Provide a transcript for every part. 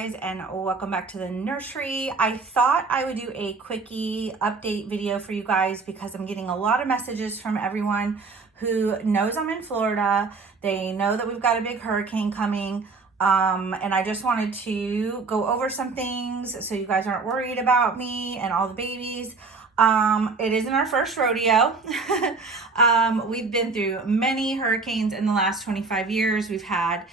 guys, and welcome back to the nursery. I thought I would do a quickie update video for you guys because I'm getting a lot of messages from everyone who knows I'm in Florida. They know that we've got a big hurricane coming, and I just wanted to go over some things so you guys aren't worried about me and all the babies. It isn't our first rodeo. We've been through many hurricanes in the last 25 years. We've had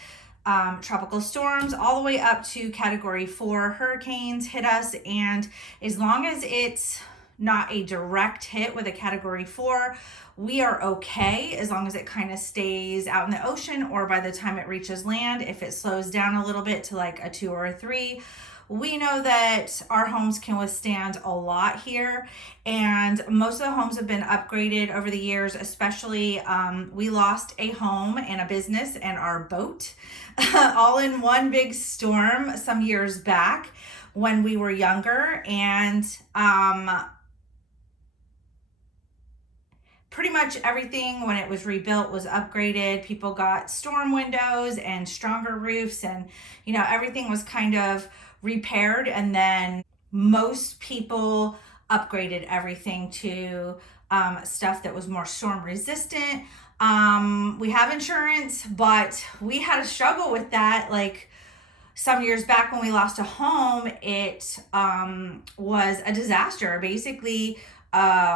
tropical storms all the way up to category 4 hurricanes hit us, and as long as it's not a direct hit with a category 4, we are okay as long as it kind of stays out in the ocean, or by the time it reaches land, if it slows down a little bit to like a 2 or a 3, we know that our homes can withstand a lot here, and most of the homes have been upgraded over the years. Especially we lost a home and a business and our boat all in one big storm some years back when we were younger, and pretty much everything when it was rebuilt was upgraded. People got storm windows and stronger roofs, and everything was kind of repaired, and then most people upgraded everything to stuff that was more storm resistant. We have insurance, but we had a struggle with that. Like some years back when we lost a home, it was a disaster. Basically,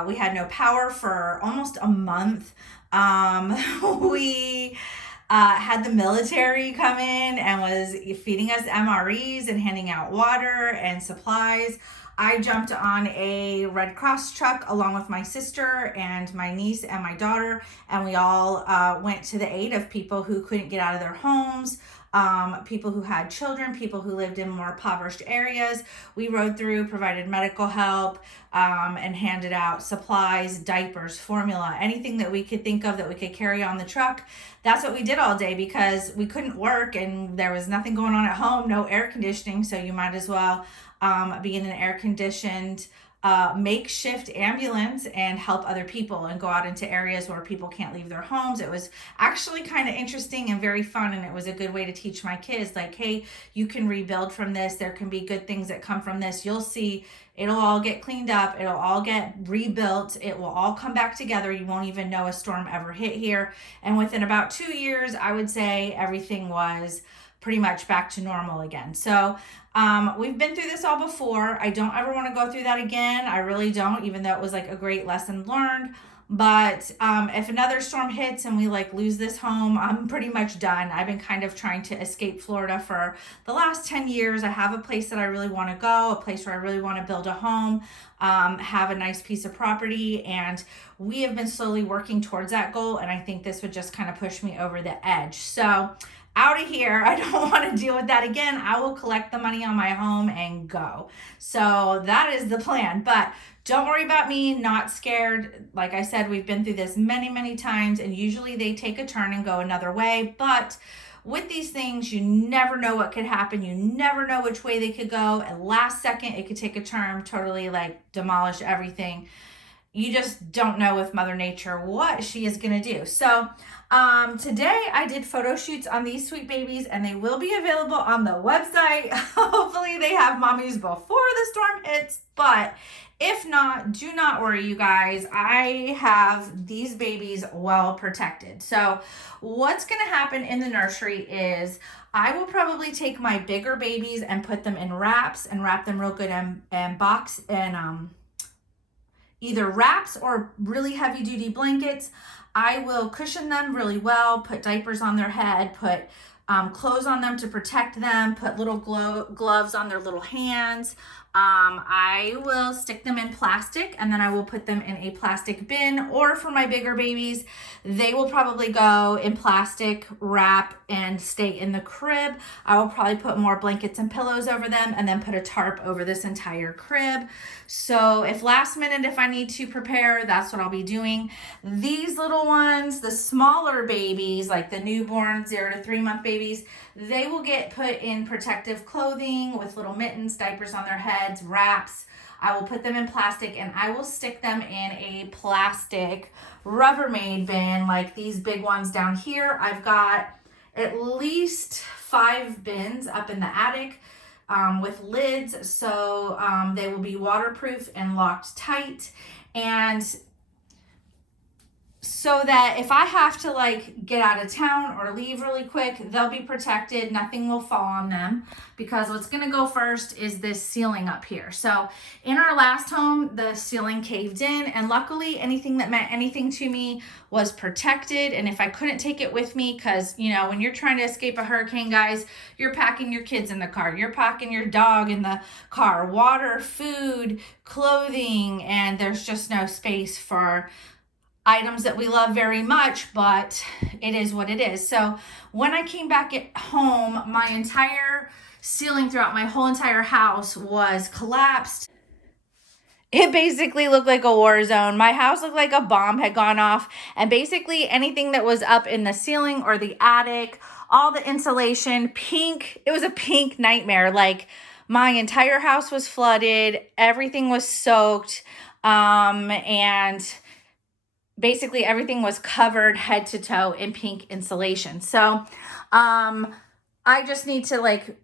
we had no power for almost a month. We had the military come in and was feeding us MREs and handing out water and supplies. I jumped on a Red Cross truck along with my sister and my niece and my daughter, and we all went to the aid of people who couldn't get out of their homes, people who had children, people who lived in more impoverished areas. We rode through, provided medical help, and handed out supplies, diapers, formula, anything that we could think of that we could carry on the truck. That's what we did all day because we couldn't work and there was nothing going on at home, no air conditioning, so you might as well be in an air-conditioned makeshift ambulance and help other people and go out into areas where people can't leave their homes. It was actually kind of interesting and very fun, and it was a good way to teach my kids, like, hey, you can rebuild from this. There can be good things that come from this. You'll see, it'll all get cleaned up, it'll all get rebuilt, it will all come back together. You won't even know a storm ever hit here. And within about 2 years, I would say everything was pretty much back to normal again. So we've been through this all before. I don't ever want to go through that again. I really don't, even though it was like a great lesson learned. But if another storm hits and we like lose this home, I'm pretty much done. I've been kind of trying to escape Florida for the last 10 years. I have a place that I really want to go, a place where I really want to build a home, have a nice piece of property, and we have been slowly working towards that goal, and I think this would just kind of push me over the edge. So out of here, I don't want to deal with that again. I will collect the money on my home and go. So that is the plan. But don't worry about me, not scared. Like I said, we've been through this many, many times, and usually they take a turn and go another way. But with these things, you never know what could happen. You never know which way they could go. At last second, it could take a turn, totally like demolish everything. You just don't know with Mother Nature what she is going to do. So today I did photo shoots on these sweet babies, and they will be available on the website. Hopefully they have mommies before the storm hits, but if not, do not worry, you guys. I have these babies well protected. So what's going to happen in the nursery is I will probably take my bigger babies and put them in wraps and wrap them real good and box and either wraps or really heavy duty blankets. I will cushion them really well, put diapers on their head, put clothes on them to protect them, put little gloves on their little hands. I will stick them in plastic, and then I will put them in a plastic bin, or for my bigger babies, they will probably go in plastic wrap and stay in the crib. I will probably put more blankets and pillows over them and then put a tarp over this entire crib. So if last minute, if I need to prepare, that's what I'll be doing. These little ones, the smaller babies, like the newborn 0 to 3 month babies, they will get put in protective clothing with little mittens, diapers on their heads, wraps. I will put them in plastic, and I will stick them in a plastic Rubbermaid bin like these big ones down here. I've got at least 5 bins up in the attic. with lids, so they will be waterproof and locked tight. And so that if I have to like get out of town or leave really quick, they'll be protected. Nothing will fall on them, because what's going to go first is this ceiling up here. So in our last home, the ceiling caved in, and luckily anything that meant anything to me was protected. And if I couldn't take it with me, because you know, when you're trying to escape a hurricane, guys, you're packing your kids in the car, you're packing your dog in the car, water, food, clothing, and there's just no space for items that we love very much, but it is what it is. So when I came back at home, my entire ceiling throughout my whole entire house was collapsed. It basically looked like a war zone. My house looked like a bomb had gone off, and basically anything that was up in the ceiling or the attic, all the insulation, pink, it was a pink nightmare. Like, my entire house was flooded, everything was soaked, and basically everything was covered head to toe in pink insulation. So I just need to like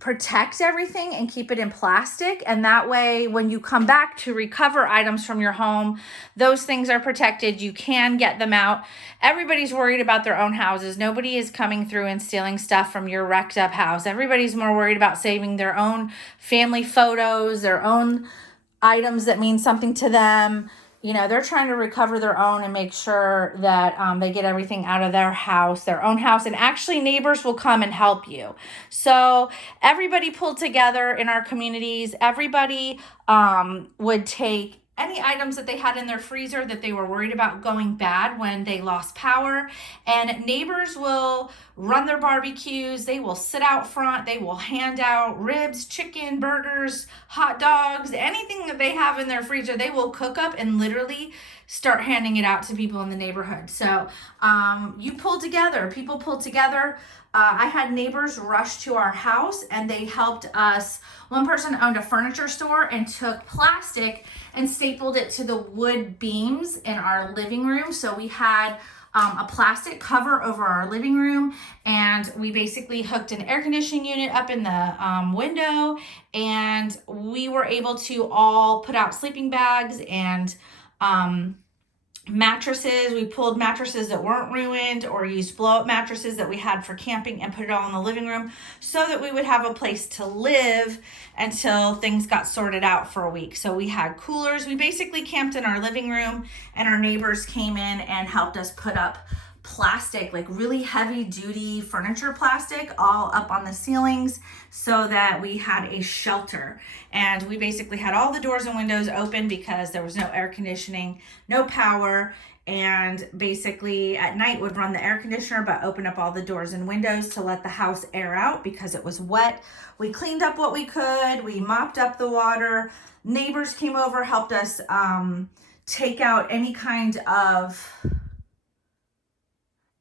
protect everything and keep it in plastic, and that way when you come back to recover items from your home, those things are protected. You can get them out. Everybody's worried about their own houses. Nobody is coming through and stealing stuff from your wrecked up house. Everybody's more worried about saving their own family photos, their own items that mean something to them. You know, they're trying to recover their own and make sure that they get everything out of their house, their own house. And actually neighbors will come and help you. So everybody pulled together in our communities. Everybody would take any items that they had in their freezer that they were worried about going bad when they lost power. And neighbors will run their barbecues. They will sit out front. They will hand out ribs, chicken, burgers, hot dogs, anything that they have in their freezer. They will cook up and literally start handing it out to people in the neighborhood. So you pull together, people pull together. I had neighbors rush to our house and they helped us. One person owned a furniture store and took plastic and stapled it to the wood beams in our living room. So we had a plastic cover over our living room, and we basically hooked an air conditioning unit up in the window, and we were able to all put out sleeping bags and mattresses. We pulled mattresses that weren't ruined or used blow up mattresses that we had for camping and put it all in the living room so that we would have a place to live until things got sorted out for a week. So we had coolers. We basically camped in our living room, and our neighbors came in and helped us put up plastic, like really heavy duty furniture plastic, all up on the ceilings so that we had a shelter. And we basically had all the doors and windows open because there was no air conditioning, no power, and basically at night would run the air conditioner but open up all the doors and windows to let the house air out because it was wet. We cleaned up what we could. We mopped up the water. Neighbors came over, helped us take out any kind of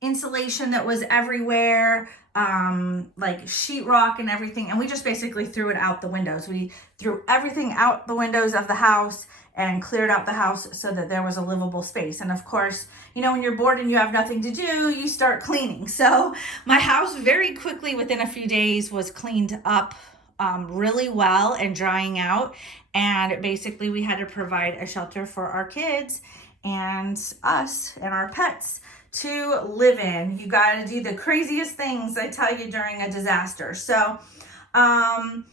insulation that was everywhere, like sheetrock and everything, and we just basically threw it out the windows. We threw everything out the windows of the house and cleared out the house so that there was a livable space. And of course, you know, when you're bored and you have nothing to do, you start cleaning. So my house very quickly, within a few days, was cleaned up really well and drying out. And basically we had to provide a shelter for our kids and us and our pets to live in. You got to do the craziest things, I tell you, during a disaster. So, and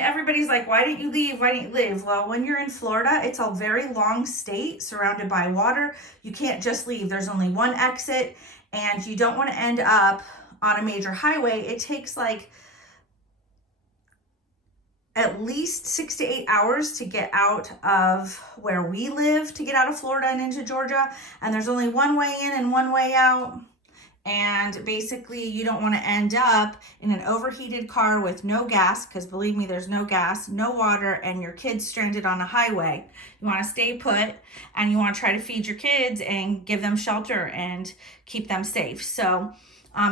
everybody's like, why didn't you leave? Why didn't you leave? Well, when you're in Florida, it's a very long state surrounded by water. You can't just leave. There's only one exit, and you don't want to end up on a major highway. It takes like at least 6 to 8 hours to get out of where we live, to get out of Florida and into Georgia. And there's only one way in and one way out. And basically you don't want to end up in an overheated car with no gas, because believe me, there's no gas, no water, and your kids stranded on a highway. You want to stay put, and you want to try to feed your kids and give them shelter and keep them safe. So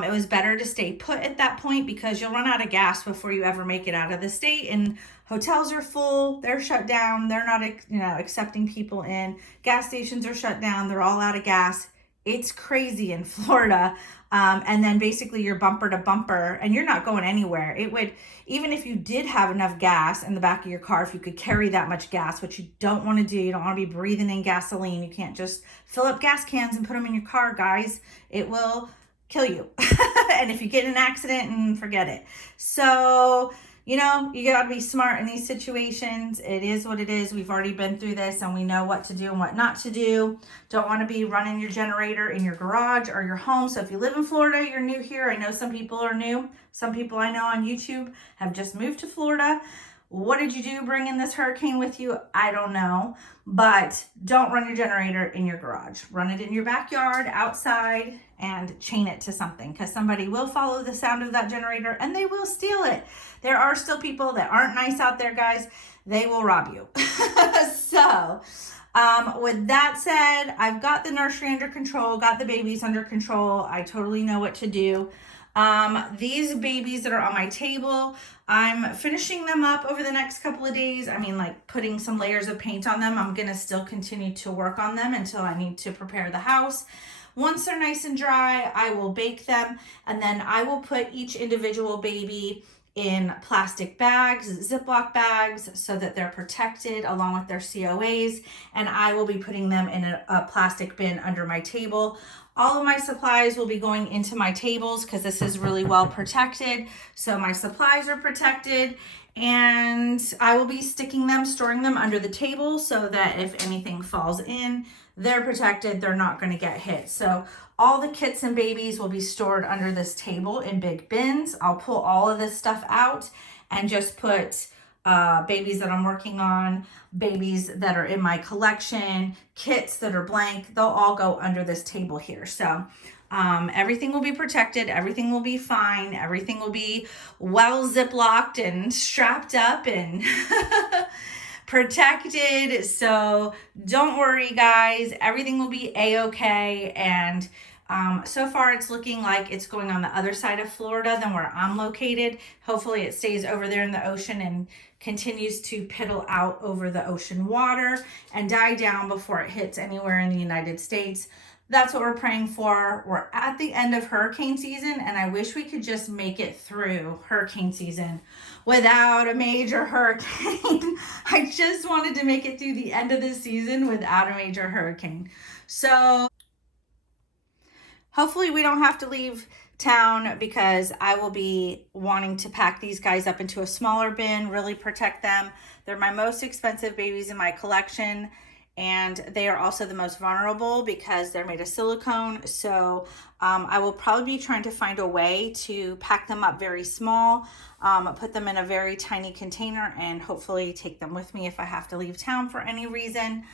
it was better to stay put at that point, because you'll run out of gas before you ever make it out of the state. And hotels are full, they're shut down, they're not, accepting people in. Gas stations are shut down, they're all out of gas. It's crazy in Florida. And then basically you're bumper to bumper and you're not going anywhere. It would, even if you did have enough gas in the back of your car, if you could carry that much gas, which you don't want to do, you don't want to be breathing in gasoline. You can't just fill up gas cans and put them in your car, guys. It will kill you. And if you get in an accident, and forget it. So, you know, you got to be smart in these situations. It is what it is. We've already been through this and we know what to do and what not to do. Don't want to be running your generator in your garage or your home. So if you live in Florida, you're new here. I know some people are new. Some people I know on YouTube have just moved to Florida. What did you do bringing this hurricane with you? I don't know, but don't run your generator in your garage. Run it in your backyard, outside, and chain it to something, because somebody will follow the sound of that generator and they will steal it. There are still people that aren't nice out there, guys. They will rob you. So, with that said, I've got the nursery under control, got the babies under control. I totally know what to do. These babies that are on my table, I'm finishing them up over the next couple of days. I mean, like putting some layers of paint on them. I'm going to still continue to work on them until I need to prepare the house. Once they're nice and dry, I will bake them, and then I will put each individual baby in plastic bags, Ziploc bags, so that they're protected along with their COAs, and I will be putting them in a plastic bin under my table. All of my supplies will be going into my tables because this is really well protected. So my supplies are protected, and I will be sticking them, storing them under the table so that if anything falls in, they're protected. They're not going to get hit. So all the kits and babies will be stored under this table in big bins. I'll pull all of this stuff out and just put babies that I'm working on, babies that are in my collection, kits that are blank. They'll all go under this table here. So everything will be protected. Everything will be fine. Everything will be well ziplocked and strapped up and protected. So don't worry, guys. Everything will be a-okay. And so far it's looking like it's going on the other side of Florida than where I'm located. Hopefully it stays over there in the ocean and continues to piddle out over the ocean water and die down before it hits anywhere in the United States. That's what we're praying for. We're at the end of hurricane season, and I wish we could just make it through hurricane season without a major hurricane. I just wanted to make it through the end of the season without a major hurricane. So hopefully we don't have to leave town, because I will be wanting to pack these guys up into a smaller bin, really protect them. They're my most expensive babies in my collection, and they are also the most vulnerable because they're made of silicone. So I will probably be trying to find a way to pack them up very small, put them in a very tiny container, and hopefully take them with me if I have to leave town for any reason.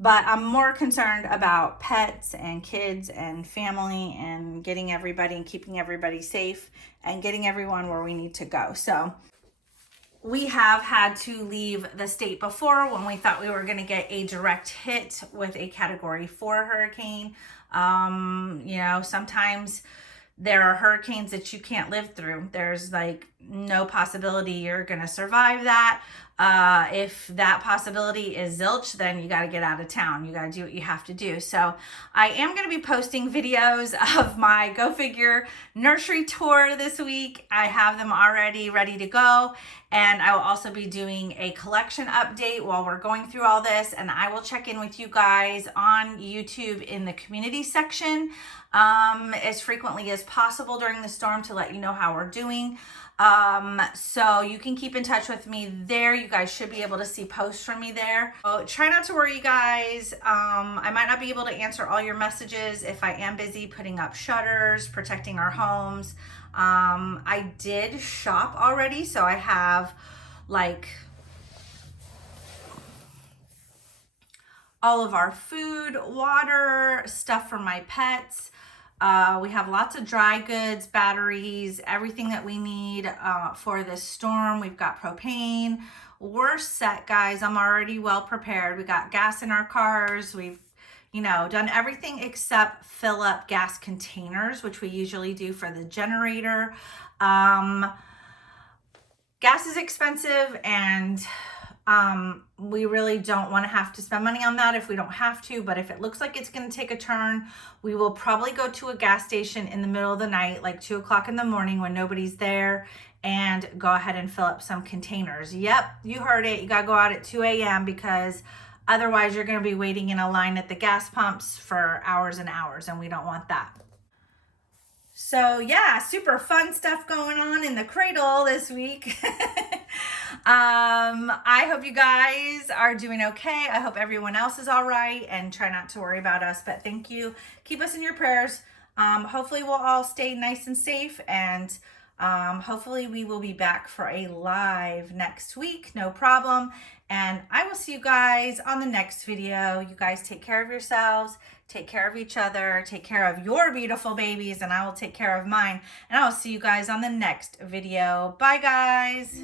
But I'm more concerned about pets and kids and family and getting everybody and keeping everybody safe and getting everyone where we need to go. So we have had to leave the state before when we thought we were going to get a direct hit with a Category 4 hurricane. You know, sometimes there are hurricanes that you can't live through. There's like no possibility you're going to survive that. If that possibility is zilch, then you got to get out of town. You got to do what you have to do. So I am going to be posting videos of my Go Figure nursery tour this week. I have them already ready to go. And I will also be doing a collection update while we're going through all this. And I will check in with you guys on YouTube in the community section as frequently as possible during the storm to let you know how we're doing. So you can keep in touch with me there. You guys should be able to see posts from me there. So try not to worry, you guys. I might not be able to answer all your messages if I am busy putting up shutters, protecting our homes. I did shop already, so I have like all of our food, water, stuff for my pets. We have lots of dry goods, batteries, everything that we need for this storm. We've got propane. We're set, guys. I'm already well prepared. We got gas in our cars. We've, you know, done everything except fill up gas containers, which we usually do for the generator. Gas is expensive, and We really don't want to have to spend money on that if we don't have to, but if it looks like it's going to take a turn, we will probably go to a gas station in the middle of the night, like 2 o'clock in the morning when nobody's there, and go ahead and fill up some containers. Yep, you heard it. You got to go out at 2 a.m. because otherwise you're going to be waiting in a line at the gas pumps for hours and hours, and we don't want that. So yeah, super fun stuff going on in the cradle this week. I hope you guys are doing okay. I hope everyone else is all right, and try not to worry about us, but thank you. Keep us in your prayers. Hopefully we'll all stay nice and safe, and hopefully we will be back for a live next week, no problem. And I will see you guys on the next video. You guys take care of yourselves, take care of each other, take care of your beautiful babies, and I will take care of mine. And I will see you guys on the next video. Bye, guys.